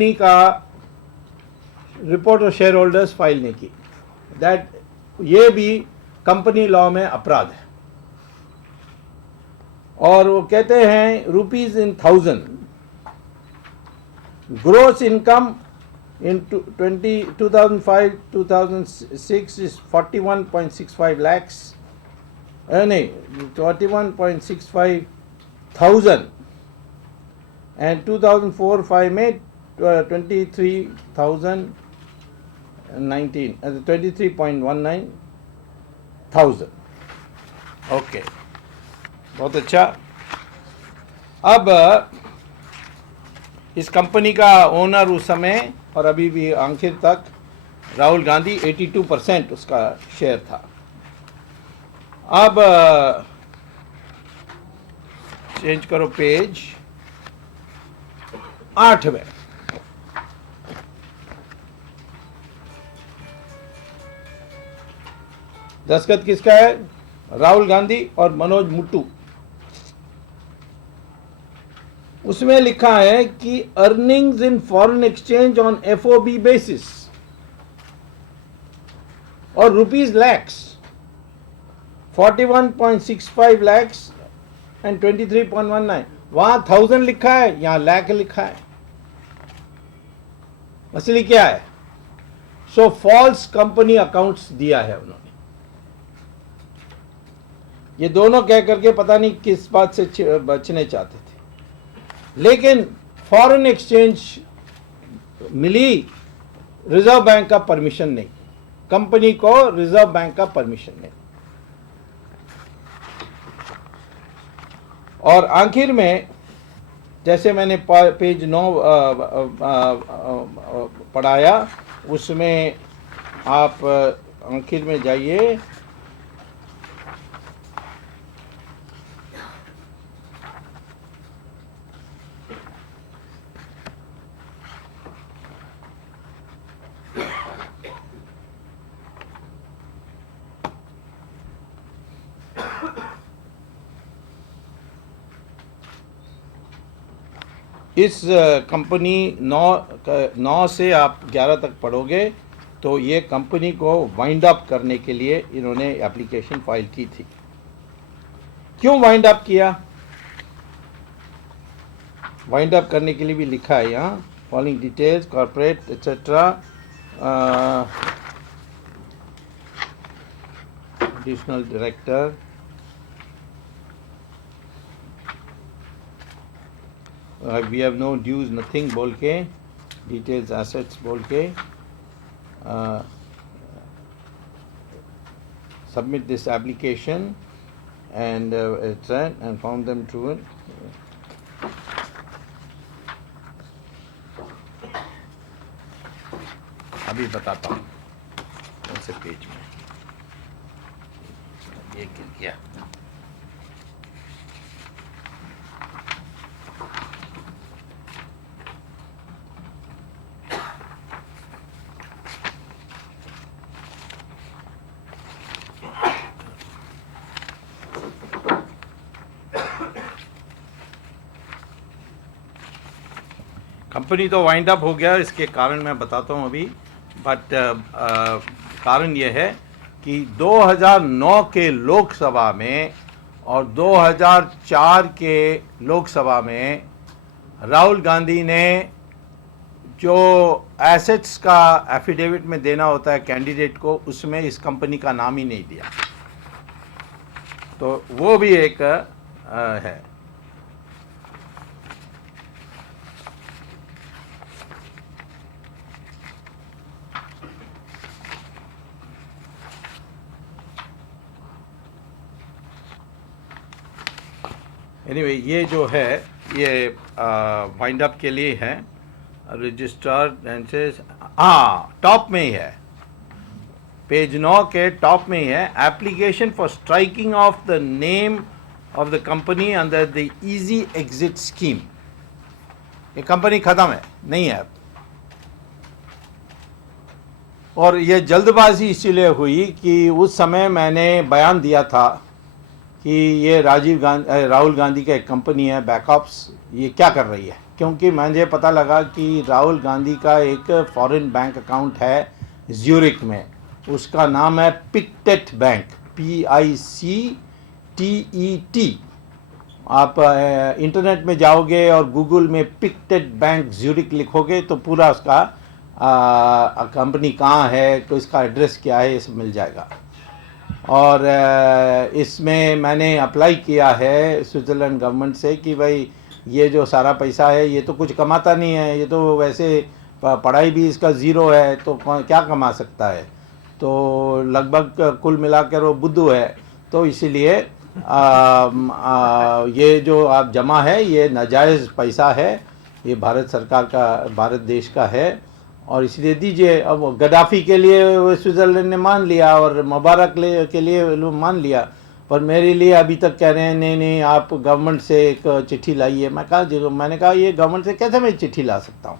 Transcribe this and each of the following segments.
Company का report of share holders file नहीं की, दैट ये भी कंपनी लॉ में अपराध है। और वो कहते हैं rupees in 1000 gross income in 2005-2006 is 41.65 lakhs, नहीं 41.65 thousand, and 2004-5 में 23,019 23.19 thousand। ओके, बहुत अच्छा। अब इस कंपनी का ओनर उस समय और अभी भी आखिर तक राहुल गांधी 82% उसका शेयर था। अब चेंज करो पेज 8 में। दस्तखत किसका है? राहुल गांधी और मनोज मुट्टू। उसमें लिखा है कि earnings in foreign exchange on FOB basis और रुपीज लैक्स 41.65 लैक्स एंड 23.19। वहां 1000 लिखा है, यहां लैख लिखा है। असली क्या है? सो फॉल्स कंपनी अकाउंट्स दिया है उन्होंने। ये दोनों कह करके पता नहीं किस बात से बचने चाहते थे, लेकिन फॉरेन एक्सचेंज मिली, रिजर्व बैंक का परमिशन नहीं, कंपनी को रिजर्व बैंक का परमिशन नहीं। और आखिर में जैसे मैंने पेज 9 पढ़ाया, उसमें आप आखिर में जाइए, इस कंपनी 9 से आप 11 तक पढ़ोगे तो ये कंपनी को वाइंड अप करने के लिए इन्होंने एप्लीकेशन फाइल की थी। क्यों वाइंड अप किया? वाइंड अप करने के लिए भी लिखा है यहाँ, following details corporate etcetera, additional director, we have no dues nothing बोल के, details assets बोल के, submit this application and and found them true। अभी बताता हूँ कौन से पेज में ये किया। कंपनी तो वाइंड अप हो गया, इसके कारण मैं बताता हूँ अभी, बट कारण ये है कि 2009 के लोकसभा में और 2004 के लोकसभा में राहुल गांधी ने जो एसेट्स का एफिडेविट में देना होता है कैंडिडेट को, उसमें इस कंपनी का नाम ही नहीं दिया। तो वो भी एक है। एनीवे ये जो है ये वाइंड अप के लिए है। रजिस्टर हाँ टॉप में ही है, पेज 9 के टॉप में ही है, application for striking off the name of the company under the easy exit scheme. ये कंपनी खत्म है, नहीं है। और ये जल्दबाजी इसीलिए हुई कि उस समय मैंने बयान दिया था कि ये राहुल गांधी का एक कंपनी है बैकअप्स, ये क्या कर रही है, क्योंकि मुझे पता लगा कि राहुल गांधी का एक फॉरेन बैंक अकाउंट है ज्यूरिक में, उसका नाम है पिक्टेट बैंक, PICTET। आप इंटरनेट में जाओगे और गूगल में पिक्टेट बैंक ज्यूरिक लिखोगे तो पूरा उसका कंपनी कहाँ है, तो इसका एड्रेस क्या है, ये सब मिल जाएगा। और इसमें मैंने अप्लाई किया है स्विट्ज़रलैंड गवर्नमेंट से कि भाई ये जो सारा पैसा है ये तो कुछ कमाता नहीं है, ये तो वैसे पढ़ाई भी इसका ज़ीरो है, तो क्या कमा सकता है, तो लगभग कुल मिलाकर वो बुद्धू है। तो इसीलिए ये जो आप जमा है ये नाजायज़ पैसा है, ये भारत सरकार का, भारत देश का है, और इसलिए दीजिए। अब गद्दाफ़ी के लिए स्विट्ज़रलैंड ने मान लिया और मुबारक के लिए मान लिया, पर मेरे लिए अभी तक कह रहे हैं नहीं नहीं आप गवर्नमेंट से एक चिट्ठी लाइए। मैंने कहा ये गवर्नमेंट से कैसे मैं चिट्ठी ला सकता हूँ,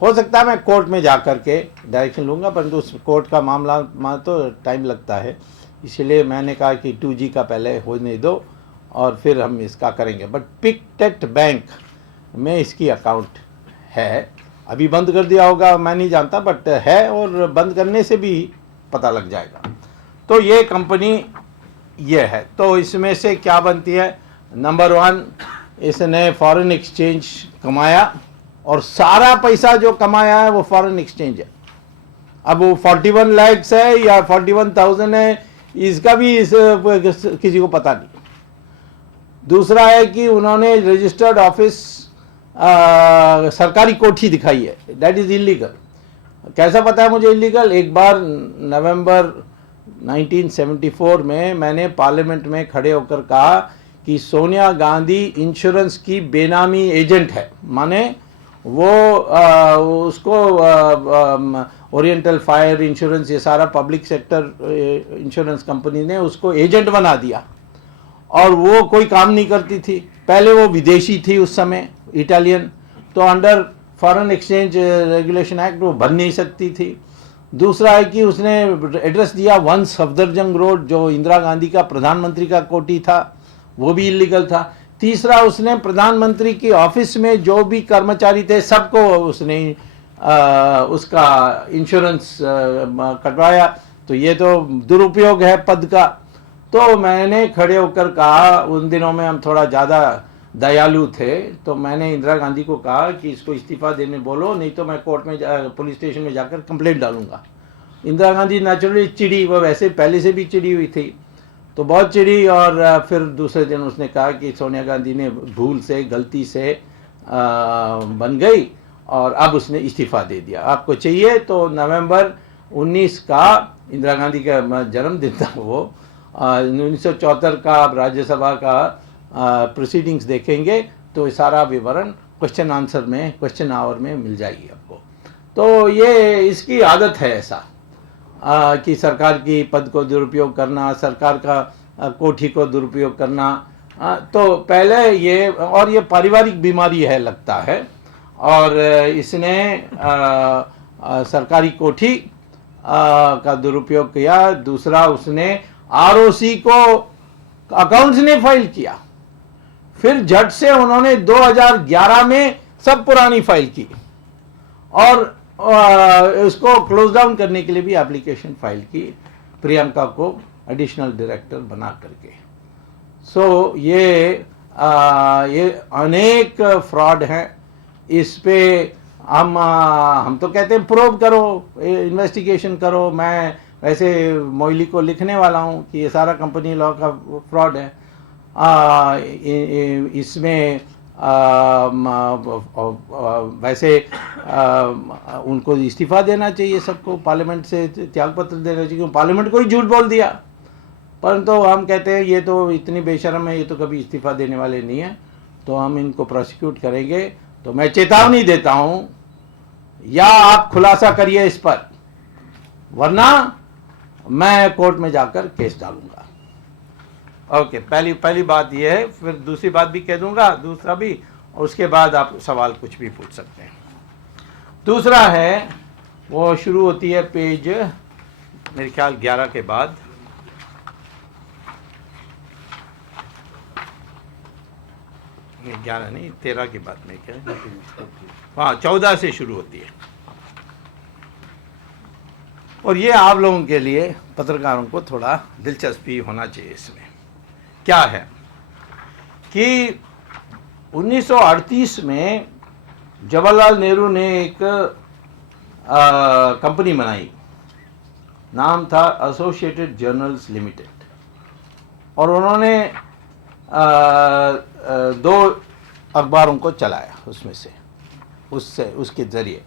हो सकता है मैं कोर्ट में जा कर के डायरेक्शन लूँगा, परंतु उस कोर्ट का मामला तो टाइम लगता है, इसलिए मैंने कहा कि 2G का पहले होने दो और फिर हम इसका करेंगे। बट पिक्टेट बैंक में इसकी अकाउंट है, अभी बंद कर दिया होगा मैं नहीं जानता, बट है, और बंद करने से भी पता लग जाएगा। तो ये कंपनी ये है। तो इसमें से क्या बनती है, नंबर 1 इसने फॉरेन एक्सचेंज कमाया, और सारा पैसा जो कमाया है वो फॉरेन एक्सचेंज है। अब वो 41 लाख है या 41,000 है, इसका भी किसी को पता नहीं। दूसरा है कि उन्होंने रजिस्टर्ड ऑफिस सरकारी कोठी दिखाई है, दैट इज इलीगल। कैसा पता है मुझे इलीगल, एक बार नवंबर 1974 में मैंने पार्लियामेंट में खड़े होकर कहा कि सोनिया गांधी इंश्योरेंस की बेनामी एजेंट है, माने वो उसको ओरिएंटल फायर इंश्योरेंस, ये सारा पब्लिक सेक्टर इंश्योरेंस कंपनी ने उसको एजेंट बना दिया, और वो कोई काम नहीं करती थी। पहले वो विदेशी थी उस समय, इटालियन, तो under foreign exchange regulation act वो बन नहीं सकती थी। दूसरा है कि उसने एड्रेस दिया 1 सफदरजंग रोड, जो इंदिरा गांधी का प्रधानमंत्री का कोठी था, वो भी इलीगल था। तीसरा, उसने प्रधानमंत्री की ऑफिस में जो भी कर्मचारी थे सबको उसने उसका इंश्योरेंस कटवाया, तो ये तो दुरुपयोग है पद का। तो मैंने खड़े होकर कहा, उन दिनों में हम थोड़ा ज़्यादा दयालु थे, तो मैंने इंदिरा गांधी को कहा कि इसको इस्तीफा देने बोलो, नहीं तो मैं कोर्ट में पुलिस स्टेशन में जाकर कंप्लेंट डालूंगा। इंदिरा गांधी नेचुरली चिड़ी, वो वैसे पहले से भी चिड़ी हुई थी, तो बहुत चिड़ी, और फिर दूसरे दिन उसने कहा कि सोनिया गांधी ने भूल से, गलती से बन गई, और अब उसने इस्तीफा दे दिया। आपको चाहिए तो नवंबर 19 का इंदिरा गांधी का जन्मदिन था, वो 1974 का आप राज्यसभा का प्रोसीडिंग्स देखेंगे तो सारा विवरण क्वेश्चन आंसर में, क्वेश्चन आवर में मिल जाएगी आपको। तो ये इसकी आदत है ऐसा कि सरकार की पद को दुरुपयोग करना, सरकार का कोठी को दुरुपयोग करना। तो पहले ये, और ये पारिवारिक बीमारी है लगता है, और इसने सरकारी कोठी का दुरुपयोग किया। दूसरा, उसने ROC को अकाउंट्स ने फाइल किया, फिर झट से उन्होंने 2011 में सब पुरानी फाइल की, और इसको क्लोज डाउन करने के लिए भी एप्लीकेशन फाइल की, प्रियंका को एडिशनल डायरेक्टर बना करके। सो ये अनेक फ्रॉड हैं, इस पे हम तो कहते हैं प्रोब करो, इन्वेस्टिगेशन करो। मैं वैसे मोइली को लिखने वाला हूँ कि ये सारा कंपनी लॉ का फ्रॉड है। इसमें वैसे उनको इस्तीफा देना चाहिए, सबको पार्लियामेंट से त्यागपत्र देना चाहिए, पार्लियामेंट को ही झूठ बोल दिया। परंतु हम कहते हैं ये तो इतनी बेशर्म है, ये तो कभी इस्तीफा देने वाले नहीं है, तो हम इनको प्रोसिक्यूट करेंगे। तो मैं चेतावनी देता हूँ, या आप खुलासा करिए इस पर, वरना मैं कोर्ट में जाकर केस डालूंगा। ओके, पहली बात यह है, फिर दूसरी बात भी कह दूंगा, दूसरा भी, और उसके बाद आप सवाल कुछ भी पूछ सकते हैं। दूसरा है, वो शुरू होती है पेज मेरे ख्याल 11 के बाद। 11 नहीं 13 की बात में क्या, हाँ 14 से शुरू होती है। और ये आप लोगों के लिए पत्रकारों को थोड़ा दिलचस्पी होना चाहिए इसमें। क्या है कि 1938 में जवाहरलाल नेहरू ने एक कंपनी बनाई, नाम था एसोसिएटेड जर्नल्स लिमिटेड, और उन्होंने दो अखबारों को चलाया उसमें से, उसके ज़रिए।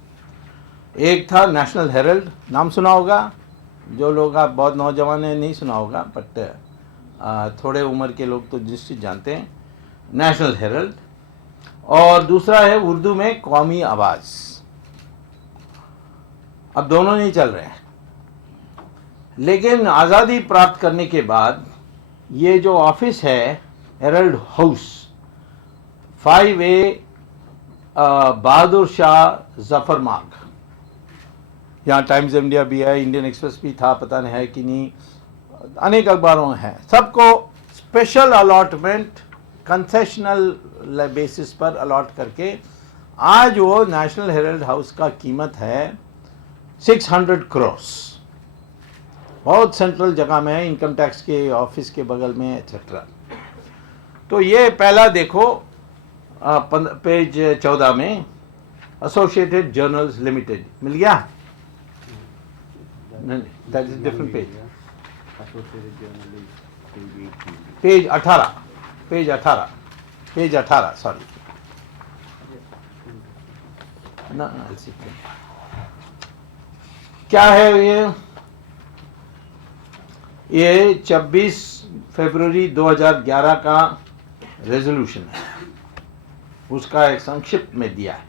एक था नेशनल हेरल्ड, नाम सुना होगा, जो लोग आप बहुत नौजवान हैं नहीं सुना होगा, बट थोड़े उम्र के लोग तो निश्चित जानते हैं, नेशनल हेरल्ड। और दूसरा है उर्दू में कौमी आवाज़। अब दोनों नहीं चल रहे हैं, लेकिन आज़ादी प्राप्त करने के बाद ये जो ऑफिस है Herald house, 5A Bahadur Shah Zafar मार्ग, यहाँ टाइम्स इंडिया भी है, इंडियन एक्सप्रेस भी था, पता नहीं है कि नहीं, अनेक अखबारों हैं, सबको स्पेशल अलॉटमेंट कंसेशनल बेसिस पर अलॉट करके आज वो नेशनल हेरल्ड हाउस का कीमत है 600 करोड़। बहुत सेंट्रल जगह में है, इनकम टैक्स के ऑफिस के बगल में एक्सेट्रा। तो ये पहला देखो पेज 14 में एसोसिएटेड जर्नल्स लिमिटेड मिल गया, that is different page, page 18 sorry ना, क्या है ये 26 फरवरी 2011 का रेजोल्यूशन है, उसका एक संक्षिप्त में दिया है।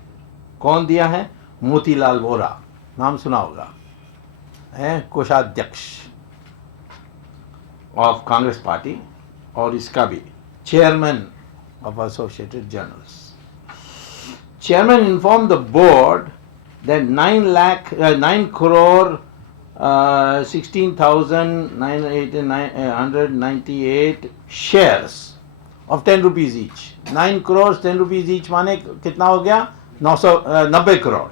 कौन दिया है? मोतीलाल वोरा, नाम सुना होगा, है कोषाध्यक्ष ऑफ कांग्रेस पार्टी, और इसका भी chairman of associated journals. Chairman inform the board that 9 crore 16,998 shares of 10 rupees each. 9 crores 10 rupees each माने कितना हो गया? 90 crore.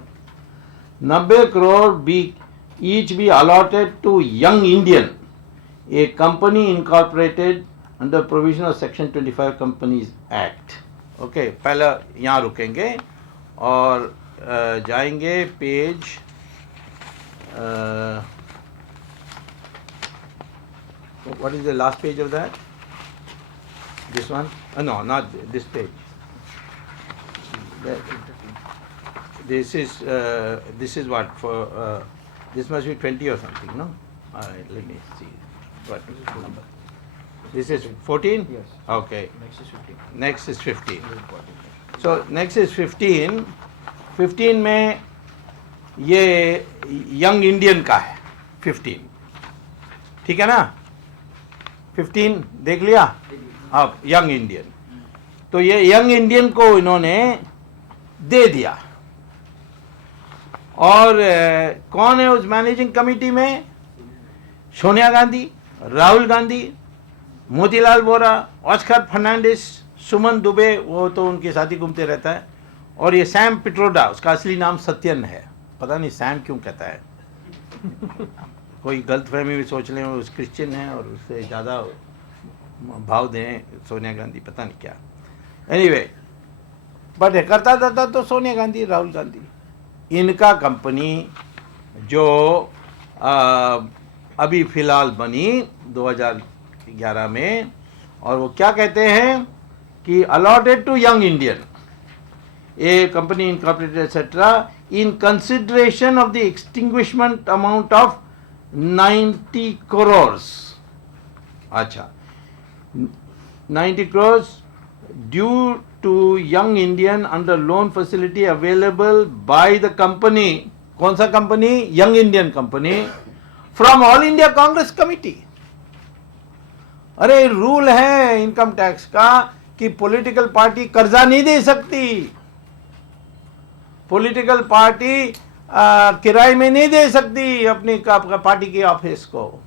90 crore be each be allotted to Young Indian, a company incorporated under provision of Section 25 Companies Act. Okay, पहले यहाँ रुकेंगे और जाएंगे page what is the last page of that? This one? No, not this page. This is what for? This must be 20 or something, no? All right, let me see. What number? This is 14? Yes. Okay. Next is 15. Next is 15. Very important. So next is 15. 15 में ये young Indian का है 15, ठीक है ना? 15 देख लिया अब, यंग इंडियन। तो ये यंग इंडियन को इन्होंने दे दिया। और कौन है उस मैनेजिंग कमेटी में? सोनिया गांधी, राहुल गांधी, मोतीलाल वोरा, ऑस्कर फर्नांडिस, सुमन दुबे, वो तो उनके साथ ही घूमते रहता है, और ये सैम पिट्रोडा, उसका असली नाम सत्यन है, पता नहीं सैम क्यों कहता है, कोई गलतफहमी भी सोच लें उस क्रिश्चियन है और उससे ज़्यादा भाव दें सोनिया गांधी, पता नहीं क्या। एनीवे, बट करता था तो सोनिया गांधी, राहुल गांधी, इनका कंपनी जो अभी फ़िलहाल बनी 2011 में, और वो क्या कहते हैं कि allotted to Young Indian, a company incorporated etc. in consideration of the extinguishment amount of 90 crores. अच्छा, 90 crores due to Young Indian under loan facility available by the company. कौन सा company? Young Indian company from All India Congress Committee. अरे rule है income tax का कि political party कर्जा नहीं दे सकती, पॉलिटिकल पार्टी किराए में नहीं दे सकती अपनी पार्टी के ऑफिस को।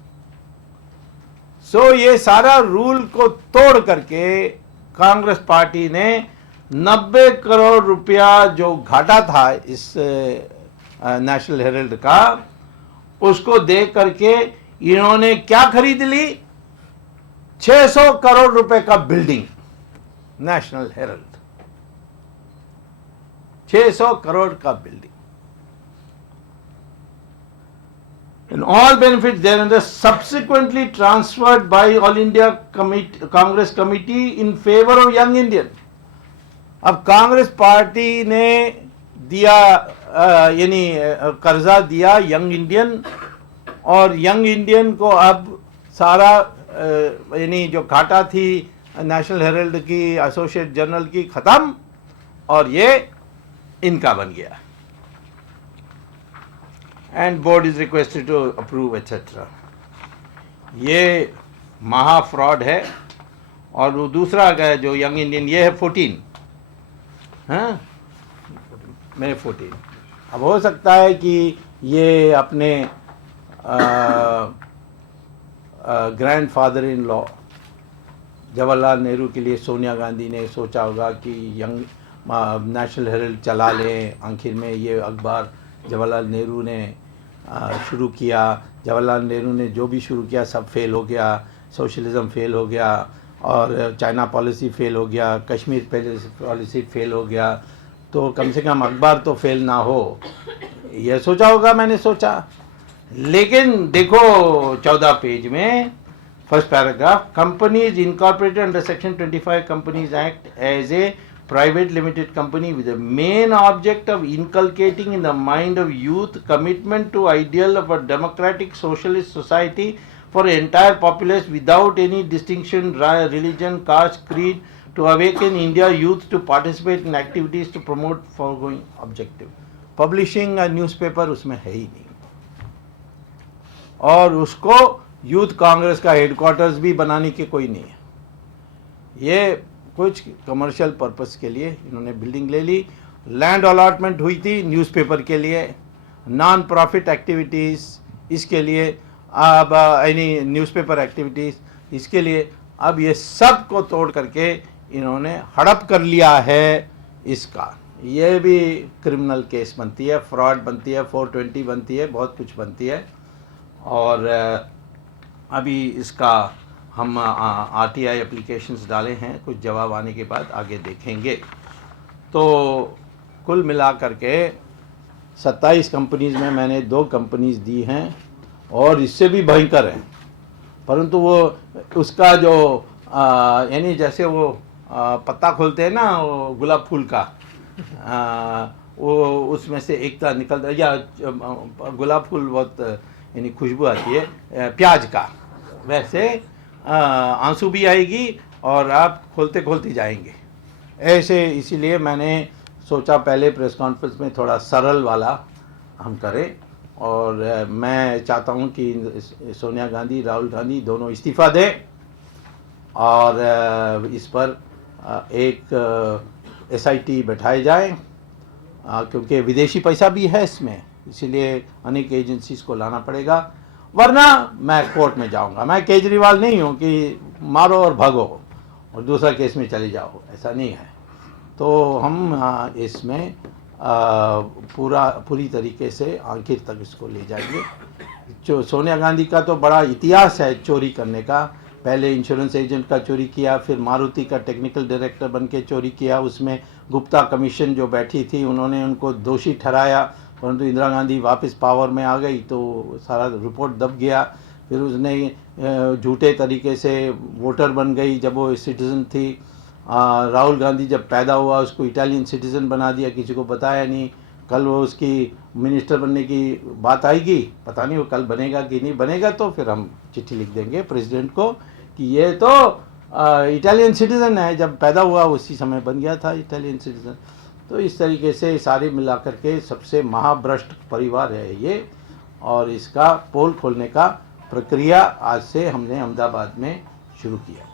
सो ये सारा रूल को तोड़ करके कांग्रेस पार्टी ने 90 करोड़ रुपया जो घाटा था इस नेशनल हेराल्ड का, उसको देख करके इन्होंने क्या खरीद ली? 600 करोड़ रुपए का बिल्डिंग, नेशनल हेराल्ड 600 करोड़ का building. And all benefits thereunder subsequently transferred by All India Congress Committee in favor of Young Indian। अब कांग्रेस पार्टी ने दिया यानी कर्जा दिया यंग इंडियन, और यंग इंडियन को अब सारा यानी जो घाटा थी नेशनल हेराल्ड की, एसोसिएट जर्नल की, खत्म, और ये इनका बन गया। And board is requested to approve etcetera. ये महा फ्रॉड है। और वो दूसरा जो यंग इंडियन, ये है 14, हाँ मेरे 14। अब हो सकता है कि ये अपने grandfather in law Jawaharlal Nehru के लिए सोनिया गांधी ने सोचा होगा कि यंग नेशनल हेराल्ड चला लें। आखिर में ये अखबार जवाहरलाल नेहरू ने शुरू किया। जवाहरलाल नेहरू ने जो भी शुरू किया सब फेल हो गया। सोशलिज्म फेल हो गया, और चाइना पॉलिसी फेल हो गया, कश्मीर पॉलिसी फेल हो गया। तो कम से कम अखबार तो फेल ना हो, यह सोचा होगा, मैंने सोचा। लेकिन देखो 14 पेज में first paragraph, companies incorporated under section 25 companies act as a private limited company with the main object of inculcating in the mind of youth commitment to ideal of a democratic socialist society for the entire populace without any distinction, religion, caste, creed, to awaken India youth to participate in activities to promote foregoing objective। Publishing a newspaper उसमें है ही नहीं, और उसको youth Congress का headquarters भी बनाने के कोई नहीं है। ये कुछ कमर्शियल पर्पस के लिए इन्होंने बिल्डिंग ले ली। लैंड अलॉटमेंट हुई थी न्यूज़पेपर के लिए, नॉन प्रॉफिट एक्टिविटीज़ इसके लिए, अब यानी न्यूज़पेपर एक्टिविटीज़ इसके लिए, अब ये सब को तोड़ करके इन्होंने हड़प कर लिया है इसका। ये भी क्रिमिनल केस बनती है, फ्रॉड बनती है, 420 बनती है, बहुत कुछ बनती है। और अभी इसका हम आरटीआई एप्लीकेशंस डाले हैं, कुछ जवाब आने के बाद आगे देखेंगे। तो कुल मिला करके 27 कंपनीज़ में मैंने 2 कंपनीज़ दी हैं, और इससे भी भयंकर हैं। परंतु वो उसका जो यानी जैसे वो पत्ता खोलते हैं ना वो गुलाब फूल का, वो उसमें से एक तरह निकलता है, या गुलाब फूल बहुत यानी खुशबू आती है प्याज का, वैसे आंसू भी आएगी और आप खोलते खोलते जाएंगे ऐसे। इसीलिए मैंने सोचा पहले प्रेस कॉन्फ्रेंस में थोड़ा सरल वाला हम करें, और मैं चाहता हूं कि सोनिया गांधी, राहुल गांधी दोनों इस्तीफ़ा दें, और इस पर एक एसआईटी बैठाए जाए, क्योंकि विदेशी पैसा भी है इसमें, इसीलिए अनेक एजेंसीज को लाना पड़ेगा, वरना मैं कोर्ट में जाऊंगा। मैं केजरीवाल नहीं हूं कि मारो और भागो और दूसरा केस में चले जाओ, ऐसा नहीं है। तो हम इसमें पूरी तरीके से आखिर तक इसको ले जाएंगे। जो सोनिया गांधी का तो बड़ा इतिहास है चोरी करने का। पहले इंश्योरेंस एजेंट का चोरी किया, फिर मारुति का टेक्निकल डायरेक्टर बन के चोरी किया। उसमें गुप्ता कमीशन जो बैठी थी उन्होंने उनको दोषी ठहराया, परंतु इंदिरा गांधी वापस पावर में आ गई तो सारा रिपोर्ट दब गया। फिर उसने झूठे तरीके से वोटर बन गई जब वो सिटीज़न थी। राहुल गांधी जब पैदा हुआ उसको इटालियन सिटीज़न बना दिया, किसी को बताया नहीं। कल वो उसकी मिनिस्टर बनने की बात आएगी, पता नहीं वो कल बनेगा कि नहीं बनेगा, तो फिर हम चिट्ठी लिख देंगे प्रेसिडेंट को कि ये तो इटालियन सिटीज़न है, जब पैदा हुआ उसी समय बन गया था इटालियन सिटीज़न। तो इस तरीके से सारे मिलाकर के सबसे महाभ्रष्ट परिवार है ये, और इसका पोल खोलने का प्रक्रिया आज से हमने अहमदाबाद में शुरू किया।